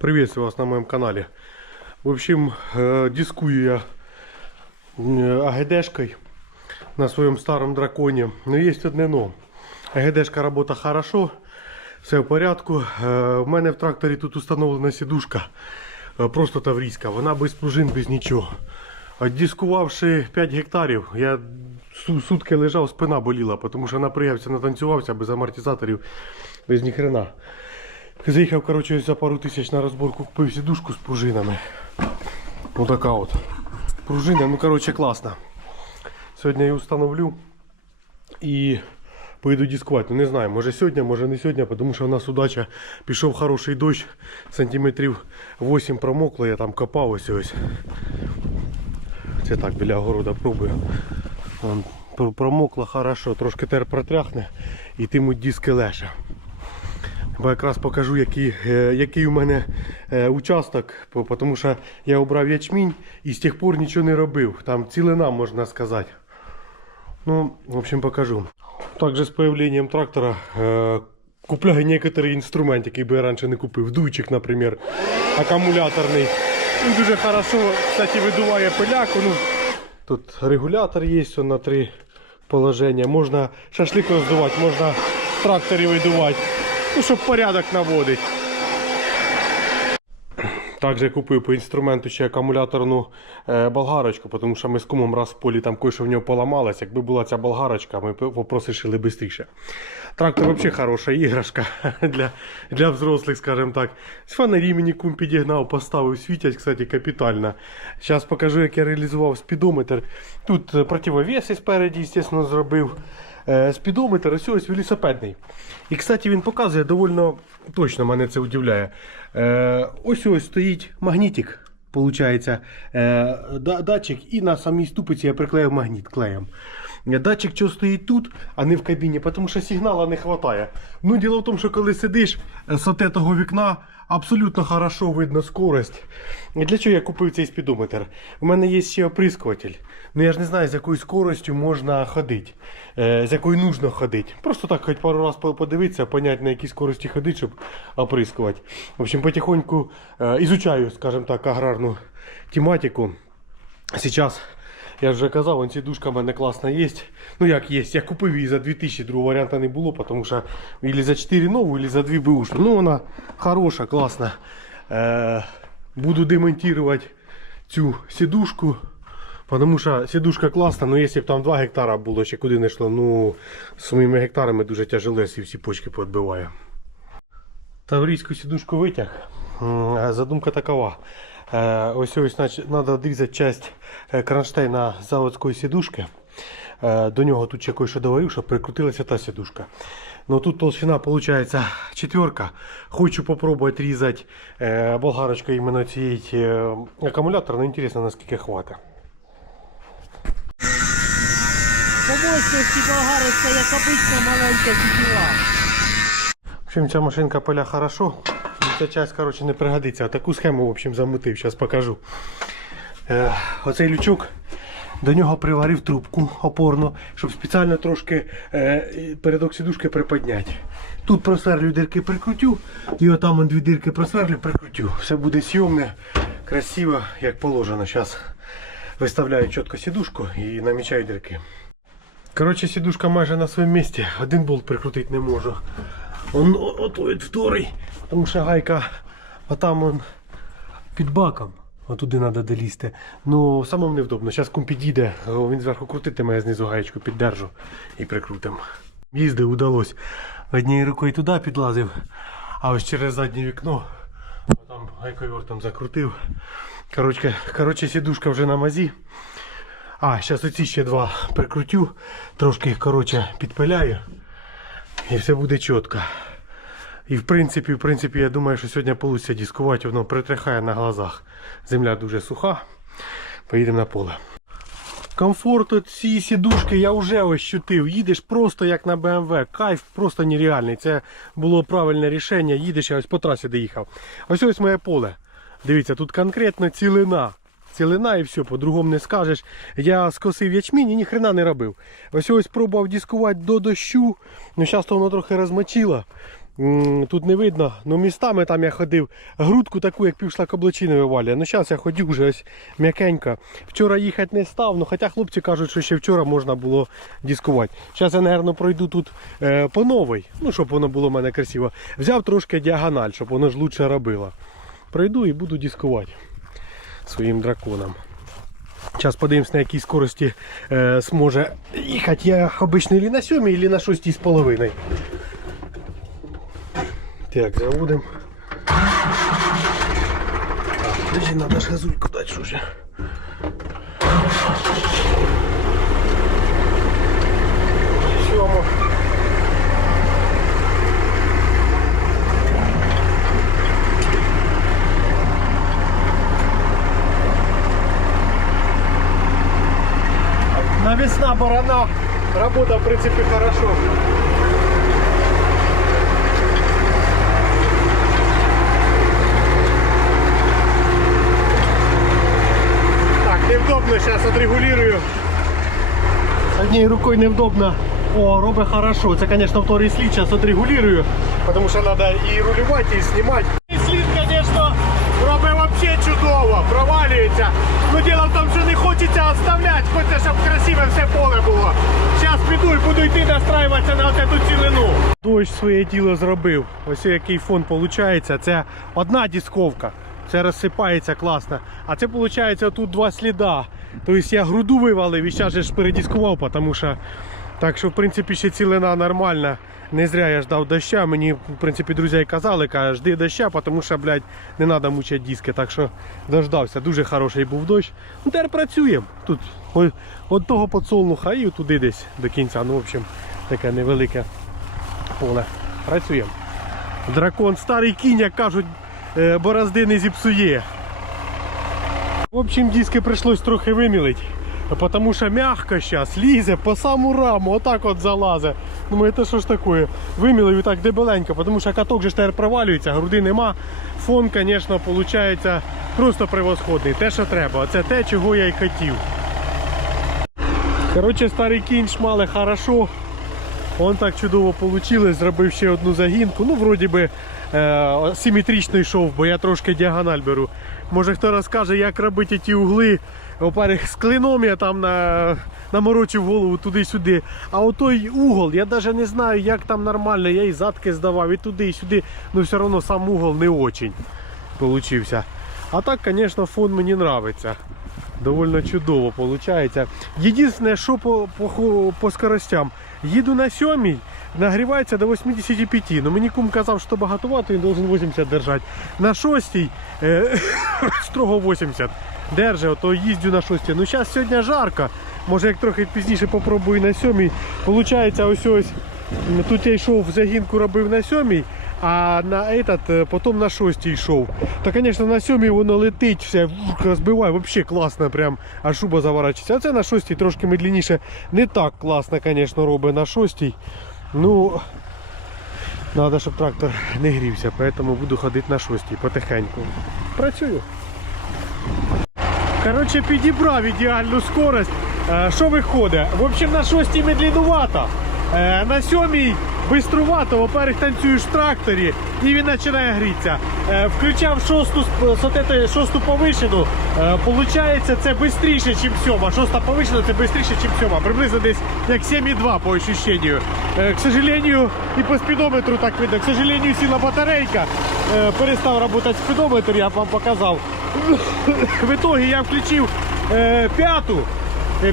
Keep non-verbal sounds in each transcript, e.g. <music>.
Приветствую вас на моем канале. В общем, э, дискую я э, АГДшкой на своем старом драконе. Но есть одне но. АГДшка робота хорошо, все в порядку. Е, В мене в тракторі тут установлена сідушка. Просто таврійська. Вона без пружин, без нічого. Дискувавши 5 гектарів, я су- сутки лежав, спина боліла, тому що напрягався, натанцювався без амортизаторів, без ніхрена. Заїхав, коротше, за пару тисяч на розборку, купив сідушку з пружинами. Ну така от. Пружина, ну коротше, класна. Сьогодні її встановлю і поїду дискувати. Ну не знаю, може сьогодні, може не сьогодні, тому що у нас удача. Пішов хороший дощ, сантиметрів 8 промокло, я там копав ось ось. Це так, біля огорода пробую. Вон, пр- промокло хорошо, трошки тепер протряхне і тимуть диски леша. Бо якраз покажу, який, е, який у мене е, участок, тому що я обрав ячмінь і з тих пор нічого не робив. Там цілина, можна сказати. Ну, в общем, покажу. Также з появлением трактора е, купляю некоторые інструмент, який би я раніше не купив. Дуйчик, наприклад, акумуляторний. Він дуже хорошо, кстати, видуває пиляку. Ну, тут регулятор є на три положення. Можна шашлик роздувати, можна в тракторі видувати. Щоб порядок наводить. Також я купив по інструменту ще акумуляторну е, болгарочку, тому що ми з кумом раз в полі там кое-що в нього поламалось. Якби була ця болгарочка, ми б попросишили швидше. Трактор взагалі хороша іграшка <laughs> для, для взрослих, скажімо так. Фонарі мені кум підігнав, поставив, світять, кстати, капітально. Зараз покажу, як я реалізував спідометр. Тут е, противовеси спереді, звісно, зробив. Е, Спідометр, ось ось велосипедний. І, кстати, він показує доволі точно, мене це удивляє. Е, ось ось стоїть магнітик, получається, е, датчик, і на самій ступиці я приклеїв магніт клеєм. Датчик що стоїть тут, а не в кабіні, тому що сигналу не вистачає. Ну, діло в тому, що коли сидиш е, з того вікна, абсолютно хорошо видно скорость. І Для чого я купив цей спідометр? У мене є ще оприскуватель. Ну я ж не знаю, з якою скоростю можна ходити, е, з якою нужно ходити. Просто так хоч пару разів подивитися, поняти на якій скорості ходити, щоб оприскувати. В общем, потихоньку е, ізучаю, скажімо так, аграрну тематику. Сейчас, я вже казав, вон сідушка в мене класна є. Ну як є, я купив її за 2000, другого варіанта не було, тому що или за 4 нову, или за 2 бушну. Ну вона хороша, класна. Е, буду демонтувати цю сідушку. Тому що сідушка класна, але якщо б там 2 гектара було, ще куди не йшло, ну з моїми гектарами дуже тяжелес і всі почки поотбиває. Таврійську сідушку витяг. Задумка такова. Е, Ось ось треба відрізати часть е, кронштейна заводської сідушки. Е, До нього тут ще кое-що доварив, щоб прикрутилася та сідушка. Ну тут толщина виходить четверка. Хочу попробувати різати болгарочкою іменно цієї е, акумулятора, але цікаво наскільки хватить. По мощності болгарочка, як обична маленька діла. В общем, ця машинка поля хорошо. Ця часть, короче, не пригодиться. А таку схему, в общем, замутив. Зараз покажу. Е, оцей лючок. До нього приварив трубку опорну, щоб спеціально трошки е, передок сідушки приподняти. Тут просверлю дірки прикрутю, і отам он дві дірки просверлю, прикрутю. Все буде сйомне, красиво, як положено. Зараз виставляю чітко сідушку і намічаю дірки. Коротше, сідушка майже на своєму місці. Один болт прикрутити не можу. Он отой вторий. Тому що гайка отам он під баком. Отуди треба долізти. Ну, самому невдобно. Зараз кум підійде, він зверху крутитиме, я знизу гаєчку піддержу і прикрутим. Їздив, удалось. Однією рукою туди підлазив, а ось через заднє вікно там гайковертом закрутив. Коротше, коротше, сідушка вже на мазі. А, зараз оці ще два прикрутю, трошки їх коротше підпиляю. І все буде чітко. І в принципі, в принципі, я думаю, що сьогодні вийде дискувати, воно притряхає на глазах. Земля дуже суха. Поїдемо на поле. Комфорт от цієї сідушки я вже ощутив. Їдеш просто як на BMW. Кайф просто нереальний. Це було правильне рішення. Їдеш, я ось по трасі доїхав. Ось ось моє поле. Дивіться, тут конкретно цілина. Цілина і все, по-другому не скажеш. Я скосив ячмінь і ніхрена не робив. Ось ось пробував дискувати до дощу. Ну зараз то воно трохи розмочило. Тут не видно, ну містами там я ходив, грудку таку, як півшлакоблачини вивалює. Ну зараз я ходю вже ось м'якенько. Вчора їхати не став, ну хоча хлопці кажуть, що ще вчора можна було дискувати. Зараз я, мабуть, пройду тут е, по новій, ну щоб воно було в мене красиво. Взяв трошки діагональ, щоб воно ж лучше робило. Пройду і буду дискувати своїм драконом. Зараз подивимось, на якій скорості е, зможе їхати я обично или на 7, или на 6,5. Так, заводим. Подожди, надо ж газульку дать, що ж Сьому. Навесна барана. Работа, в принципе, хорошо. Так, неудобно, сейчас отрегулирую. Одней рукой неудобно. О, робить хорошо. Це, конечно, второй слід, сейчас отрегулирую, потому что надо и рулевать, и снимать. І слід, конечно, робить вообще чудово, провалюється. Но дело в том, що хочеться оставлять, хочеться, щоб красиве все поле було. Зараз піду і буду йти настраюватися на цю цілину. Дощ своє діло зробив. Ось який фон виходить. Це одна дисковка. Це розсипається класно. А це виходить тут два сліда. Тобто я груду вивалив і зараз же передіскував, тому що так що в принципі ще цілина нормальна. Не зря я ждав доща. Мені, в принципі, друзі казали, каже, жди доща, тому що, блядь, не треба мучати диски. Так що дождався. Дуже хороший був дощ. Ну тепер працюємо. Тут от того подсолнуха і туди десь до кінця. Ну, в общем, таке невелике поле. Працюємо. Дракон, старий кінь, як кажуть, е, борозди не зіпсує. В общем, диски прийшлось трохи вимілити. Потому що мягко зараз лізе по саму раму, отак от залазе. Думаю, це що ж таке? Вимілив так дебеленько, тому що каток же тепер провалюється, груди нема. Фон, звісно, виходить просто превосходний. Те, що треба. Це те, чого я й хотів. Коротше, старий кінь шмали хорошо. Он так чудово вийшло, зробив ще одну загінку. Ну, вроді би е, симетрично йшов, бо я трошки діагональ беру. Може хто розкаже, як робити ті угли. Во-первых, з клином я там на, наморочив голову туди-сюди. А отой угол, я навіть не знаю, як там нормально. Я і задки здавав, і туди, і сюди. Ну все одно сам угол не очень получився. А так, звісно, фон мені подобається. Довольно чудово виходить. Єдине, що по, по, по скоростям. Їду на сьомій, нагрівається до 85. Ну мені кум казав, що багатовато, він должен 80 держати. На шостій е, <coughs> строго 80 держи, то їздю на шостій. Ну зараз сьогодні жарко. Може як трохи пізніше попробую на сьомій. Получається ось ось. Тут я йшов в загінку робив на сьомій, а на этот е, потім на шостій йшов. То, звісно, на сьомій воно летить, все вух, розбиває, взагалі класно, прям аж шуба заворачується. А це на шостій трошки медленніше. Не так класно, звісно, робить на шостій. Ну, треба, щоб трактор не грівся, тому буду ходити на шостій потихеньку. Працюю. Коротше, підібрав ідеальну скорость. Е, Що виходить? В общем, на шостій медленувато. Е, На сьомій биструвато, во-первых, танцюєш в тракторі і він починає грітися. Е, Включав шосту, шосту повишену, е, получається це швидше, ніж сьома. Шоста повишена це швидше, ніж сьома. Приблизно десь як 7,2 по ощущению. Е, К сожалению, і по спідометру так видно. К сожалению, сіла батарейка. Перестав працювати спідометр, я вам показав. <coughs> В итоге я включив п'яту,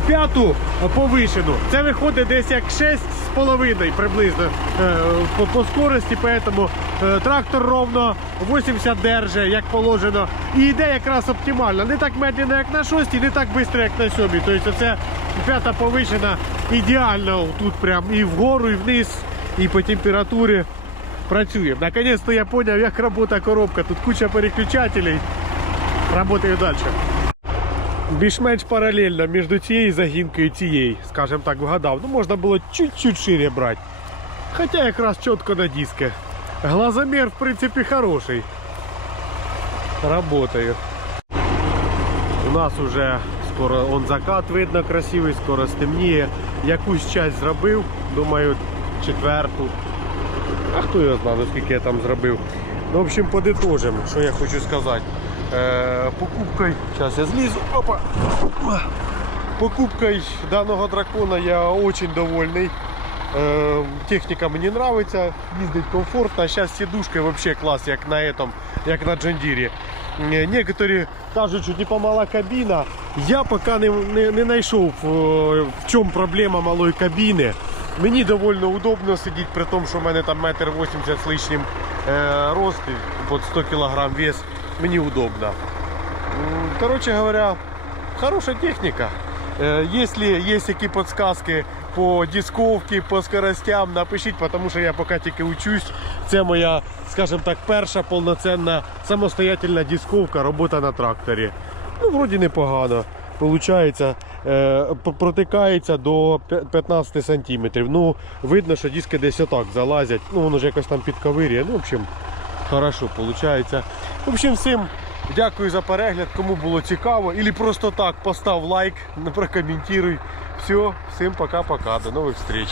п'яту повишену. Це виходить десь як 6,5 приблизно е, по, по скорості, поэтому е, трактор ровно 80 держить, як положено. І йде якраз оптимально. Не так медленно, як на шостій, не так швидко, як на сьомій. Тобто це п'ята повишена ідеально тут прям і вгору, і вниз, і по температурі. Працює. Наконец-то я понял, як робота коробка. Тут куча переключателей. Работаю далі. Більш-менш паралельно між цією загінкою і цією, скажімо так, вгадав. Ну, можна було чуть-чуть шире брати. Хоча якраз чітко на диски. Глазомір, в принципі, хороший. Работаю. У нас уже скоро он закат видно красивий, скоро стемніє. Якусь часть зробив, думаю, четверту. А хто його знає, скільки я там зробив. Ну, в общем, подитожимо, що я хочу сказати. Е, покупкою, зараз я злізу, опа. Покупкою даного дракона я очень довольний. Е, техніка мені подобається, їздить комфортно. Зараз сідушки взагалі клас, як на этом, як на Джандірі. Е, Некоторі кажуть, що типа мала кабіна. Я поки не, не, не знайшов, е, в чому проблема малої кабіни. Мені доволі удобно сидіти, при тому, що в мене там метр вісімдесят з лишнім е, рост, під 100 кг вес. Мені удобно. Короче говоря, хорошая техника. Если есть какие подсказки по дисковці, по скоростям, напишіть, тому що я поки тільки учусь. Це моя, скажімо так, перша повноцінна самостоятельна дисковка, робота на тракторі. Ну, вроді непогано. Получається, е, протикається до 15 сантиметрів. Ну, видно, що диски десь отак залазять. Ну, воно ж якось там підковирює. Ну, в общем, Хорошо, получается. В общем, всім дякую за перегляд. Кому було цікаво, или просто так постав лайк, <laughs> прокоментуй. Все, всім пока-пока. До нових встреч.